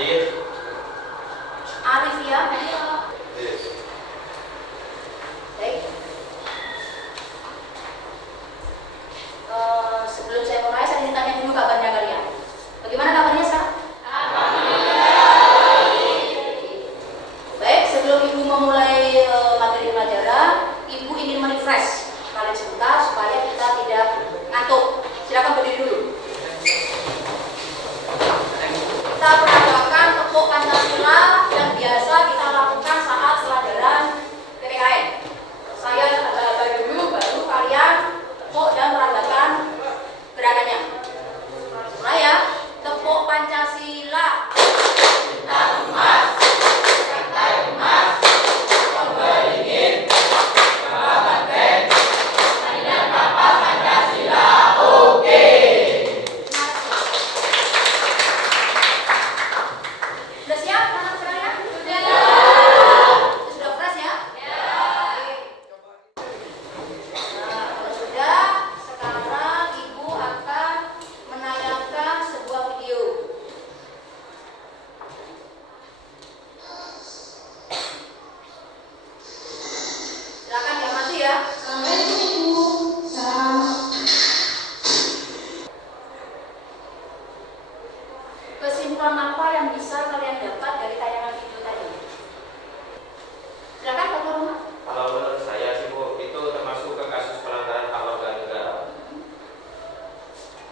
Hadir. Arif ya. Baik. Sebelum saya mulai, saya ingin tanya dulu kabarnya kalian. Bagaimana kabarnya sekarang? Baik, sebelum Ibu memulai materi pelajaran, Ibu ingin merefresh kalian sebentar supaya kita tidak ngantuk. Silakan berdiri dulu. Kita menambahkan tepuk Pancasila yang biasa kita lakukan saat pelajaran PPKN. Saya agak dulu, baru kalian tepuk dan peragakan gerakannya. Mulai ya, tepuk Pancasila. Kita emas, kita emas, beringin, banteng, dan kapal Pancasila. Oke. Sudah siap anak sekalian? Sudah fresh ya? Nah, kalau sudah, sekarang Ibu akan menayangkan sebuah video. Silakan diamati ya. Kesimpulan apa yang bisa kalian dapat dari tayangan video tadi? Silakan Pak Rumah. Kalau menurut saya sih Bu, itu termasuk ke kasus pelanggaran hak warga negara.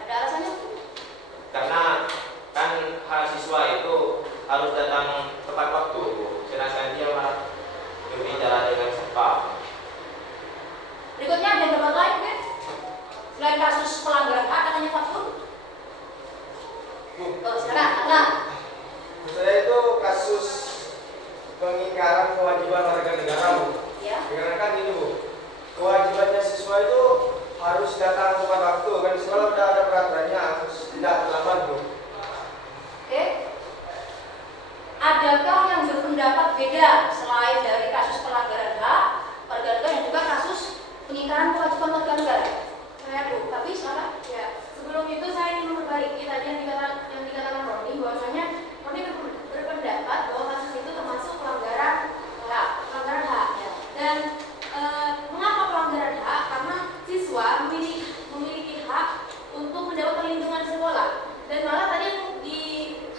Ada alasannya? Karena kan hak siswa itu harus datang tepat waktu, Bu. Sedangkan dia malah berbicara dengan cepat. Berikutnya ada tempat lain kan? Selain kasus pelanggaran hak katanya faktur. Silakan. Nah, Saya itu kasus pengingkaran kewajiban warga negara, Bu. ya. Dikarenakan ini, Bu, kewajibannya siswa itu harus datang tepat waktu, kan selalu ada peraturannya, harus tidak terlambat, Bu. Oke. Adakah yang berpendapat beda selain dari kasus pelanggaran hak warga negara dan juga kasus pengingkaran kewajiban warga negara? Saya Bu, tapi salah ya. Sebelum itu saya ingin memperbaiki tadi yang dikatakan Roni, bahwasanya Roni berpendapat bahwa kasus itu termasuk pelanggaran hak ya. Dan mengapa pelanggaran hak? Karena siswa memiliki hak untuk mendapat perlindungan sekolah. Dan malah tadi di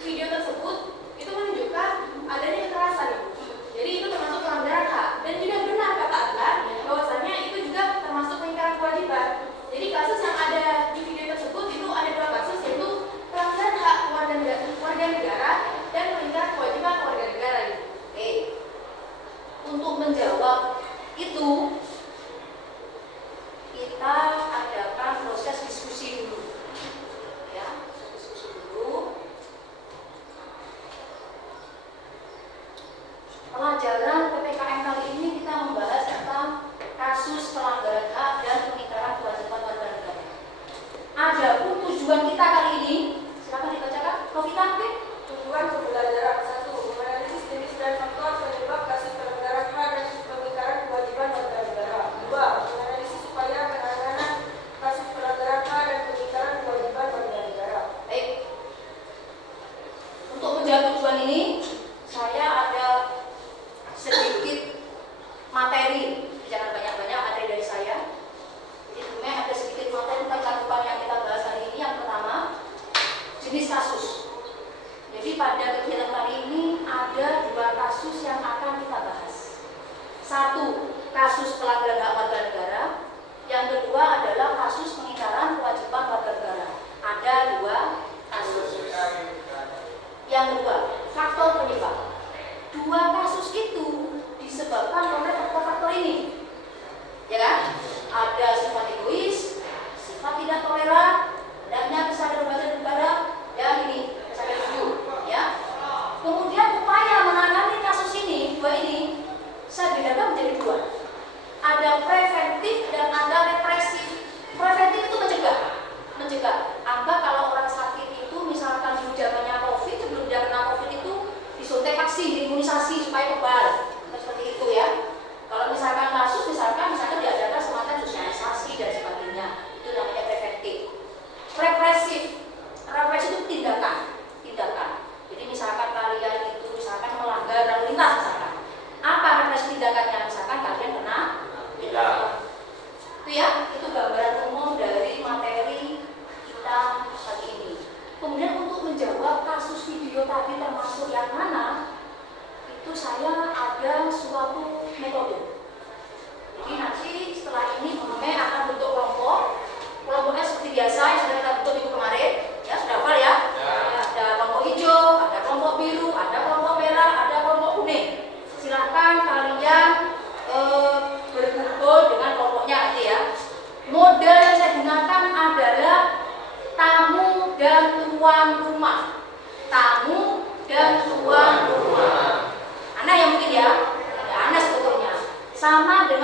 video tersebut itu menunjukkan adanya kekerasan. Jadi itu termasuk pelanggaran hak. Dan juga benar kata Adlan bahwasanya itu juga termasuk pengingkaran kewajiban. Jadi kasus yang ada di video tersebut itu ada dua kasus, yaitu pelanggaran hak warga negara dan pengingkaran kewajiban warga negara. Oke. Untuk menjawab itu kita adakan proses diskusi dulu. Ya, diskusi dulu. Pelajaran PPKN kali ini kita membahas tentang kasus pelanggaran hak dan pengingkaran kewajiban warga negara. Adapun tujuan kita kali ini, silakan dibacakan. Novita, mungkin? Tujuan pembelajaran 1. Menganalisis jenis dan faktor penyebab kasus pelanggaran hak dan pengingkaran kewajiban warga negara. 2. Menganalisis upaya penanganan kasus pelanggaran hak dan pengingkaran kewajiban warga negara. Baik. Untuk menjawab tujuan ini, saya ada sedikit materi, jangan banyak-banyak materi dari saya. Jadi sebenarnya ada sedikit materi tentang cakupan yang kita bahas hari ini. Yang pertama, jenis kasus. Jadi pada kegiatan kali ini ada dua kasus yang akan kita bahas. Satu, kasus pelanggaran hak warga negara. Yang kedua adalah kasus pengingkaran kewajiban warga negara. Ada dua kasus. Yang kedua, faktor penyebab. Dua kasus itu disebabkan oleh faktor-faktor ini, ya kan? Ada sifat egois, sifat tidak toleran, hendaknya kesadaran bangsa negara, dan ini kesadaran individu, ya. Kemudian upaya menangani kasus ini, dua ini, saya bedakan menjadi dua. Ada preventif dan ada represif. Preventif itu mencegah. Angka kalau orang sakit itu, misalkan di zamannya COVID, sebelum dia kena COVID itu disuntik vaksin, imunisasi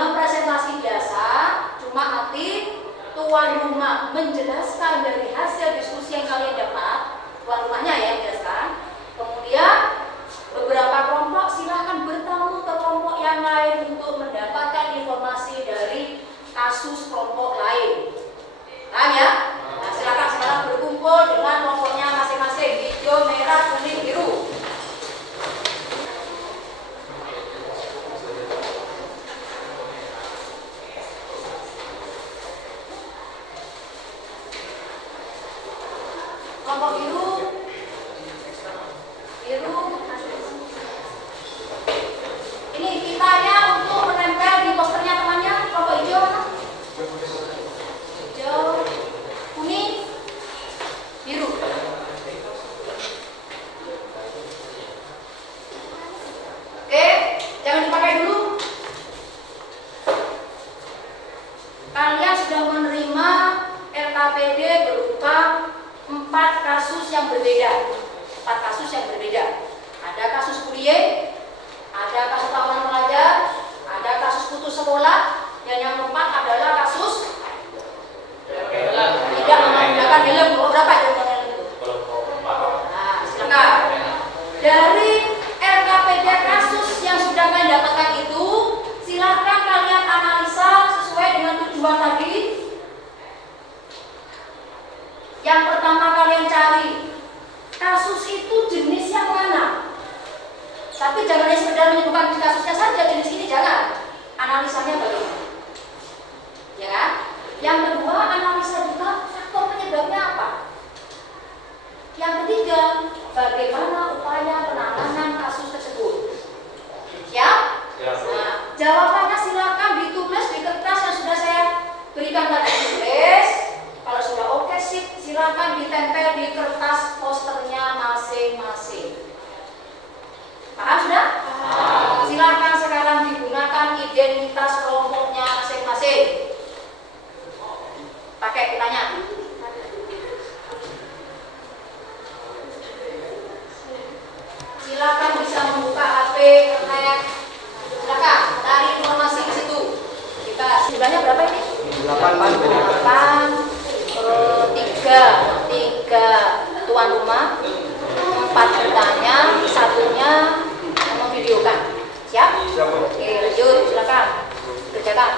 dalam presentasi biasa, cuma nanti tuan rumah menjelaskan dari hasil diskusi yang kalian dapat, tuan rumahnya ya yang menjelaskan. Kemudian beberapa kelompok silahkan bertamu ke kelompok yang lain untuk mendapatkan informasi dari kasus kelompok lain. Paham ya? Nah, silakan sekarang berkumpul dengan kelompoknya masing-masing, hijau, merah, kuning, biru. Kelompok biru, ini kitanya untuk menempel di posternya temannya. Kelompok hijau mana? Hijau, kuning, biru. Oke, jangan dipakai dulu. Kalian sudah menerima LKPD berupa 4 kasus yang berbeda. 4 kasus yang berbeda. Ada kasus kuliah, ada kasus tawanan pelajar, ada kasus putus sekolah, dan yang keempat adalah kasus tidak menggunakan helm. Berapa itu helm? Nah, silakan. Dari LKPD kasus yang sudah kalian dapatkan itu, silakan kalian analisa sesuai dengan tujuan tadi. Yang pertama kalian cari kasus itu jenis yang mana. Tapi jangan hanya sekedar menyebutkan kasusnya saja, jenis ini jangan. Analisanya bagaimana? Ya kan? Yang kedua, analisa juga faktor penyebabnya apa. Yang ketiga, bagaimana upaya penanganan kasus tersebut. Siap? Nah, jawabannya silakan ditulis di kertas yang sudah saya berikan tadi. Tulis. Kalau sudah oke sip, silakan ditempel di kertas posternya masing-masing. Paham sudah? Silakan sekarang digunakan identitas kelompoknya masing-masing. Pakai kitanya. Silakan bisa membuka HP, internet. Silakan cari informasi di situ. Kita jumlahnya berapa ini? 8. 3 tuan rumah, 4 bertanya, 1-nya memvideokan. Siap? Oke, lanjut, silakan kerjakan.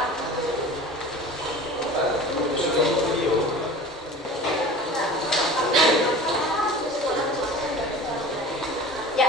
Ya.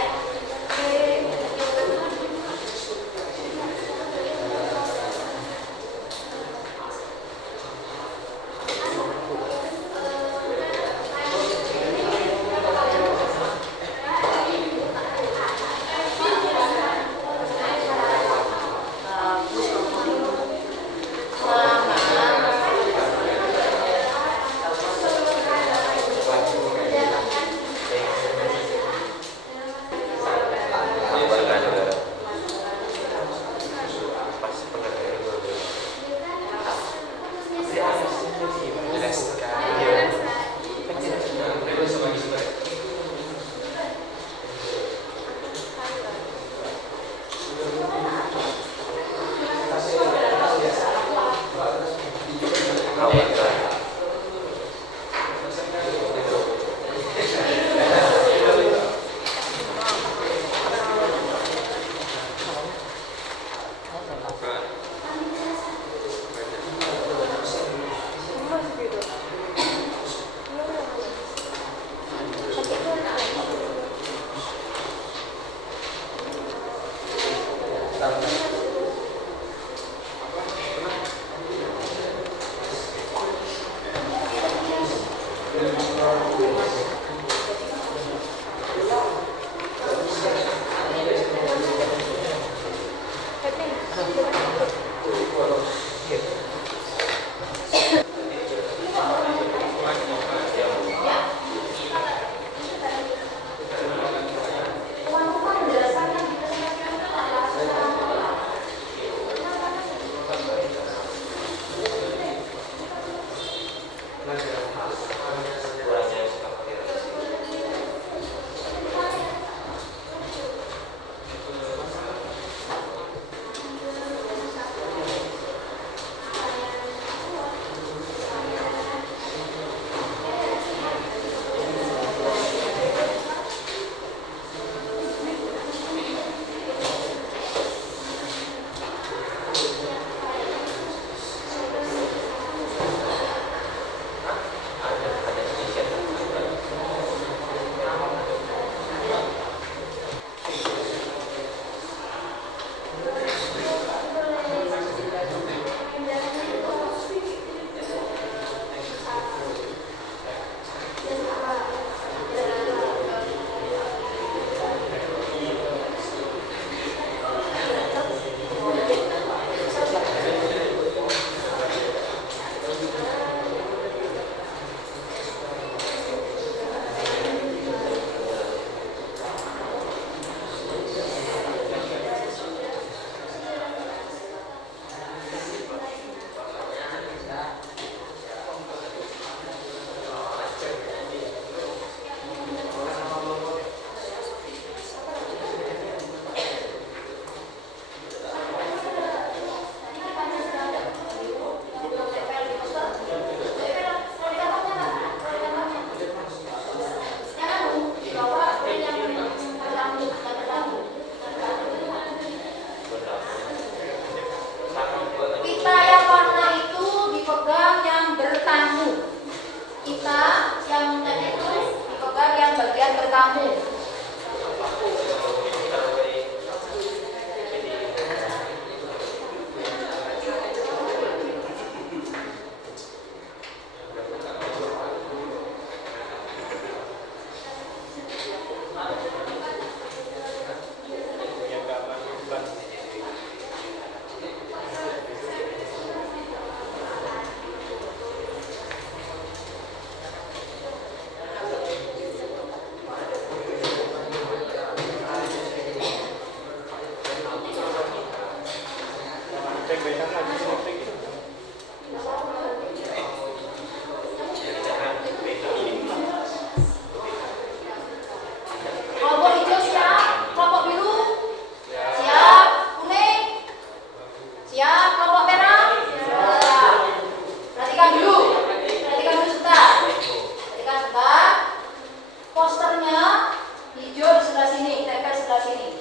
sebelah sini.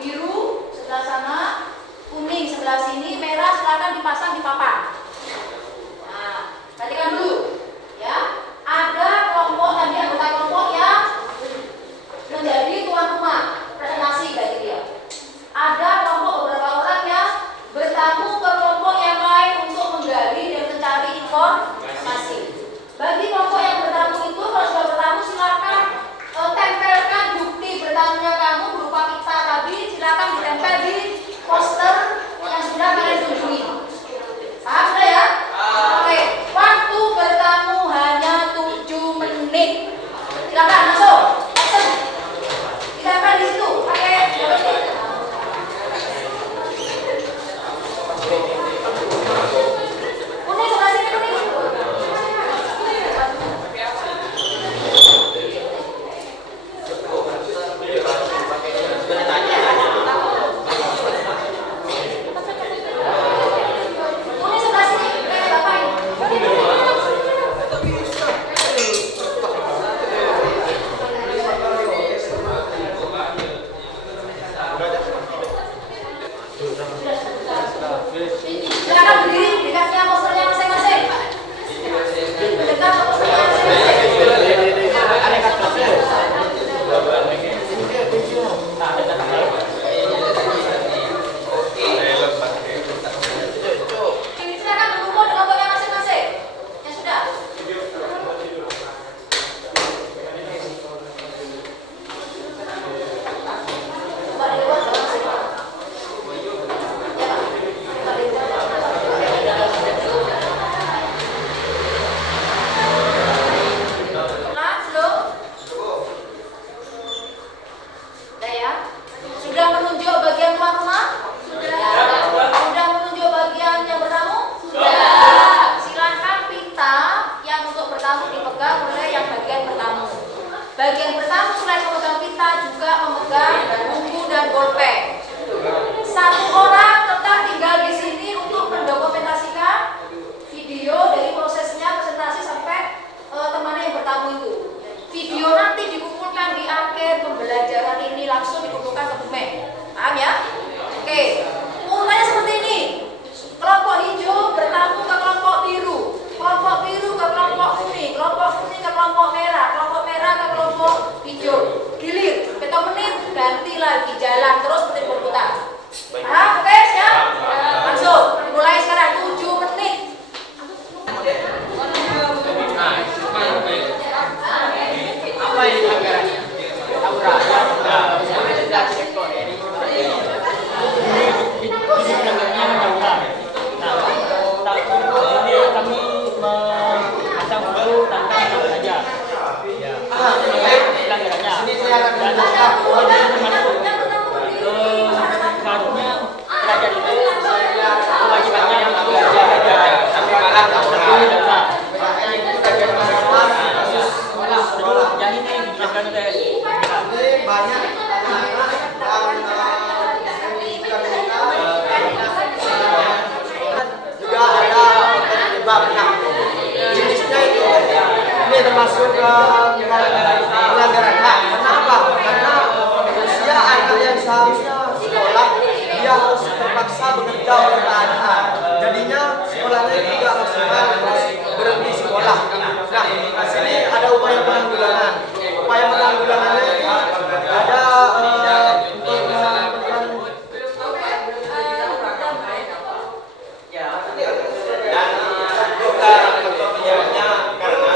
Biru sebelah sana, kuning sebelah sini, merah silakan dipasang di papan. Nah, perhatikan dulu, ya. Ada kelompok tadi anggota kelompok yang menjadi tuan rumah presentasi bagi dia. Ada kelompok beberapa orang yang bertamu ke kelompok yang lain untuk menggali dan mencari informasi. Bagi kelompok yang bertamu itu, kalau sudah bertamu silakan tempelkan bukti bertamunya kamu berupa pita tadi, silakan ditempel di poster yang sudah kalian kunjungi. Paham sudah ya? Oke, waktu bertamu hanya 7 menit. Silakan masuk. Action. Ditempel di situ pakai kuning sebelah sini kuning. Kuning sebelah sini kayak bapak ini. Silakan berdiri dekatnya posternya masing-masing. Dekat posternya masing-masing. Silakan berkumpul dengan kelompoknya masing-masing. Ya sudah. Coba di luar jangan masing. Sudah ya? Sudah menunjuk bagian tuan rumah? Sudah. Sudah menunjuk bagian yang bertamu? Sudah. Silakan pita yang untuk bertamu dipegang oleh yang bagian bertamu. Bagian bertamu selain memegang pita juga memegang buku dan bolpen. Satu orang tetap tinggal di sini untuk mendokumentasikan video dari prosesnya presentasi sampai temannya yang bertamu itu. Video nanti dikumpulkan di akhir pembelajaran ini, langsung dikumpulkan ke domain. Paham ya? Oke. Urutannya seperti ini. Kelompok hijau bertamu ke kelompok biru, kelompok biru ke kelompok kuning ke kelompok merah ke kelompok hijau. Gilir, hitung menit, ganti lagi jalan terus seperti berputar. Paham? Oke, siap? Langsung dimulai sekarang 7 menit. Apa ini anggarannya? Aura. Banyak anak-anak juga ada penyebabnya. Jenisnya itu ini termasuk pelanggaran hak. Kenapa? Karena usia anak yang seharusnya sekolah dia harus terpaksa bekerja oleh keadaan. Jadinya sekolahnya tidak maksimal, terus berhenti sekolah. Nah, di sini ada upaya penanggulangan. Upaya penanggulangannya ada untuk dan juga faktor penyebabnya karena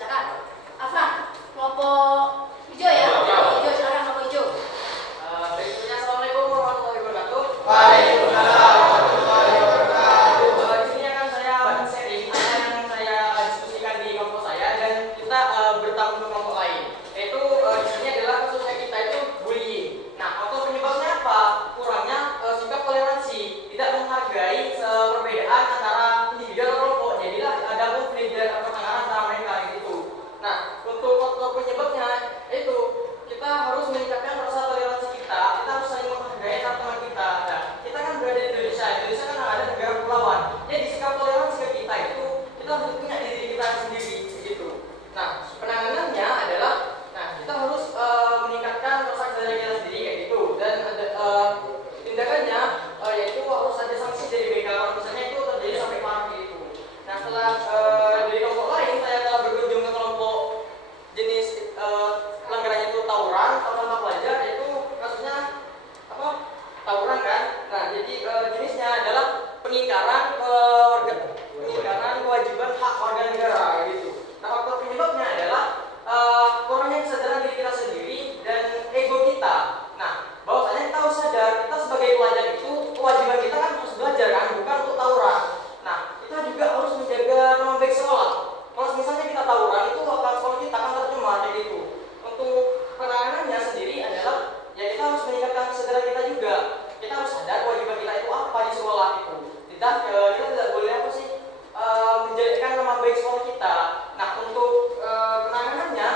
silakan. Afan, kelompok hijau ya. Kelompok hijau silakan kelompok hijau. Berikutnya, Assalamualaikum warahmatullahi wabarakatuh. Waalaikumsalam warahmatullahi wabarakatuh. Di sini akan saya men-sharing apa yang saya diskusikan di kelompok saya dan kita bertamu ke kelompok lain. Yaitu di sini adalah kasusnya kita itu bullying. Nah, faktor penyebabnya apa? Kurangnya sikap toleransi, tidak menghargai perbedaan antara individu atau kelompok. Jadilah ada konflik dan pertentangan antara mereka gitu. Nah, untuk faktor penyebabnya itu kita harus meningkatkan rasa toleransi kita harus saling menghargai antar teman kita. Nah, kita kan berada di Indonesia kan ada negara kepulauan. Jadi sikap toleransi ke kita itu kita harus punya diri kita sendiri gitu. Nah, penanganannya adalah kita harus meningkatkan rasa kesadaran kita sendiri kayak gitu dan ada tindakannya yaitu harus ada sanksi dari BK misalnya itu terjadi sampai parah gitu. Nah, setelah dari kelompok lain saya telah berkunjung ke kelompok jenis pelanggarannya itu tawuran sama pelajar, yaitu kasusnya apa? Tawuran kan. Nah, jadi jenisnya adalah pengingkaran kewajiban hak warga negara gitu. Nah, faktor penyebabnya adalah kurangnya kesadaran diri kita sendiri dan ego kita. Nah, bahwasanya kita harus sadar kita sebagai pelajar itu kewajiban kita kan harus belajar kan, bukan untuk tawuran. Nah, kita juga harus menjaga nama baik sekolah. Kalau misalnya kita tawuran itu akan sekolah kita akan tercemar kayak gitu. Untuk penanganannya sendiri adalah ya kita harus meningkatkan kesadaran kita juga. Kita harus sadar kewajiban kita itu apa di sekolah itu. Kita tidak boleh apa sih menjelekkan nama baik sekolah kita. Nah, untuk penanganannya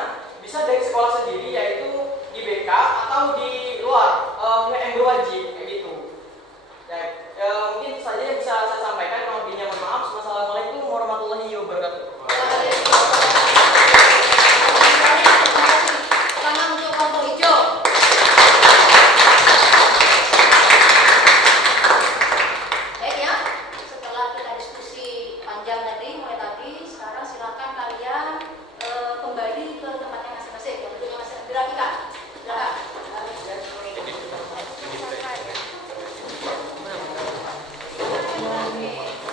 bisa dari sekolah sendiri yaitu di BK atau di luar pihak yang berwajib kayak gitu. Ya, mungkin saja yang bisa saya sampaikan. Kalau lebihnya mohon maaf. Wassalamualaikum warahmatullahi wabarakatuh. Tangan untuk kelompok hijau. Baik ya, setelah kita diskusi panjang tadi, mulai tadi, sekarang silakan kalian kembali ke tempatnya masing-masing, yang duduknya masing-masing. Dirapikan. Silakan.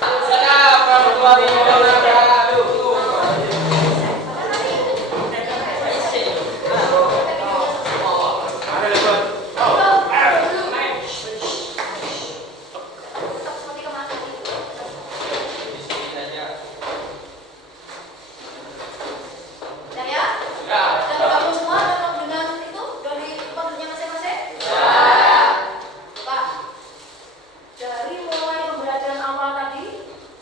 Assalamualaikum warahmatullahi wabarakatuh. Tetap seperti kemarin tadi. Udah ya? Sudah bergabung semua dengan itu dari tempat duduknya masing-masing? Pak, dari mulai pembelajaran awal tadi,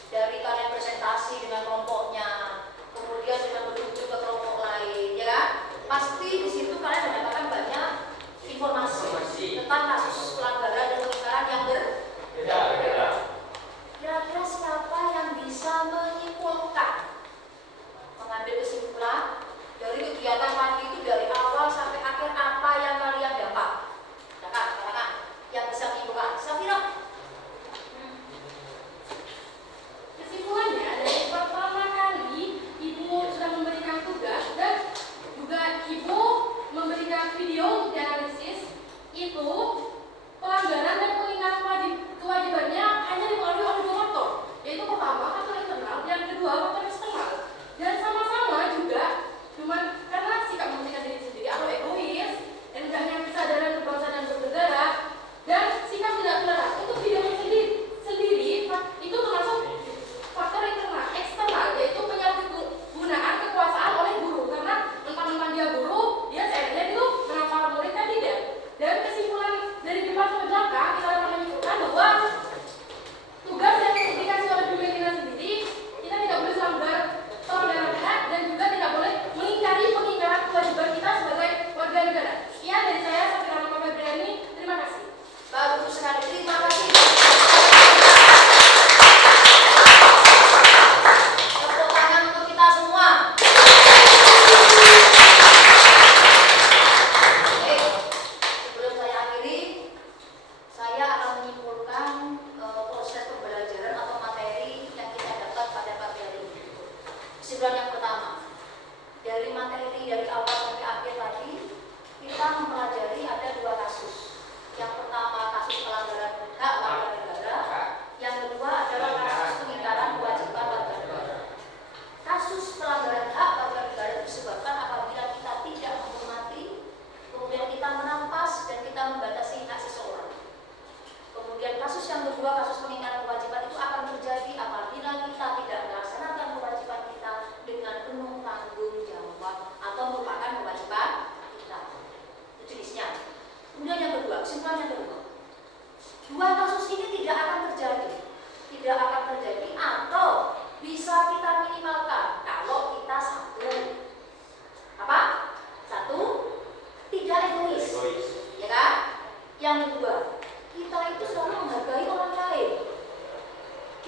dari kalian presentasi dengan kelompoknya, kemudian sudah berkunjung ke kelompok lain, ya kan? Pasti di situ kalian mendapatkan banyak informasi tentang kasus pelanggaran dan pengingkaran yang berbeda. Kira-kira siapa yang bisa menyimpulkan, mengambil kesimpulan dari kegiatan pagi itu dari awal sampai akhir apa yang kalian dapat? Silakan, yang bisa menyimpulkan. Safira. Kesimpulannya, dari pertama kali Ibu sudah memberikan tugas dan juga Ibu memberikan video untuk dianalisis, itu pelanggaran dan pengingkaran kewajibannya hanya dipengaruhi oleh dua faktor, yaitu pertama faktor internal, yang kedua faktor eksternal. Dan sama-sama juga cuman karena sikap mementingkan diri sendiri atau egois, rendahnya kesadaran berbangsa dan bernegara, dan sikap tidak toleran untuk videonya sendiri itu termasuk faktor eksternal, yaitu penyalahgunaan kekuasaan oleh guru, karena mentang-mentang dia guru, dia seenaknya itu menampar murid kan tidak. Dan kesimpulan dari depan sampai belakang kita dapat menyimpulkan bahwa tugas yang dikasih oleh pimpinan sendiri, kita tidak boleh melanggar pelanggaran hak dan juga tidak boleh mengingkari pengingkaran kewajiban kita sebagai warga negara. Sekian dari saya, Safira Rahma Febriani. Terima kasih. Bagus sekali, terima kasih. Tepuk tangan untuk kita semua. Baik, sebelum saya akhiri, saya akan menyimpulkan proses pembelajaran atau materi yang kita dapat pada pagi hari ini. Kesimpulan yang pertama, dari materi dari awal sampai akhir tadi, kita mempelajari ada dua kasus. Yang pertama kasus pelanggaran hak warga negara, yang kedua adalah kasus pengingkaran kewajiban warga negara. Kasus pelanggaran hak warga negara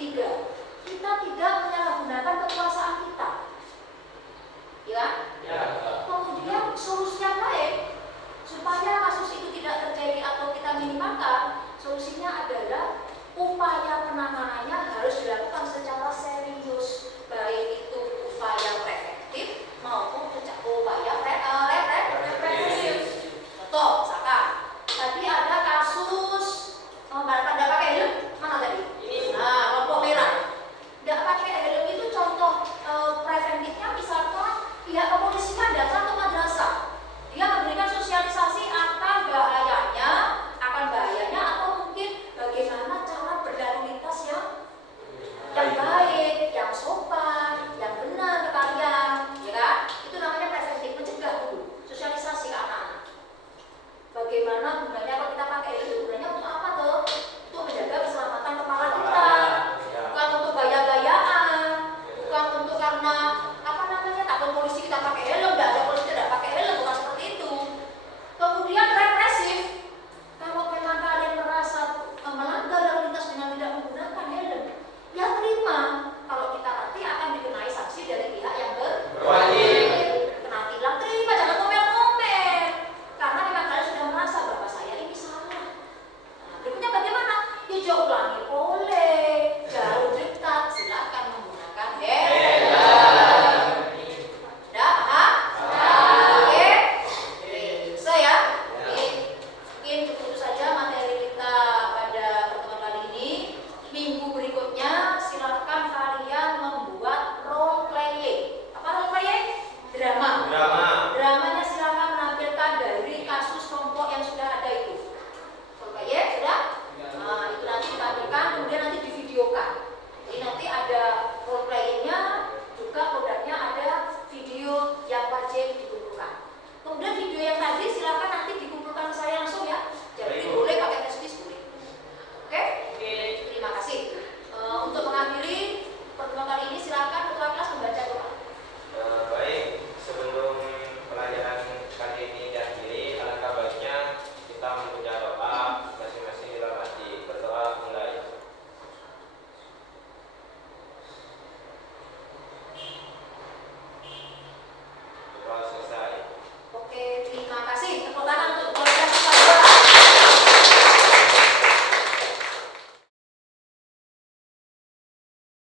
Tiga, kita tidak menyalahgunakan kekuasaan kita. Ya? Kemudian solusinya baik supaya kasus itu tidak terjadi atau kita minimalkan, solusinya adalah upaya penanganannya harus dilakukan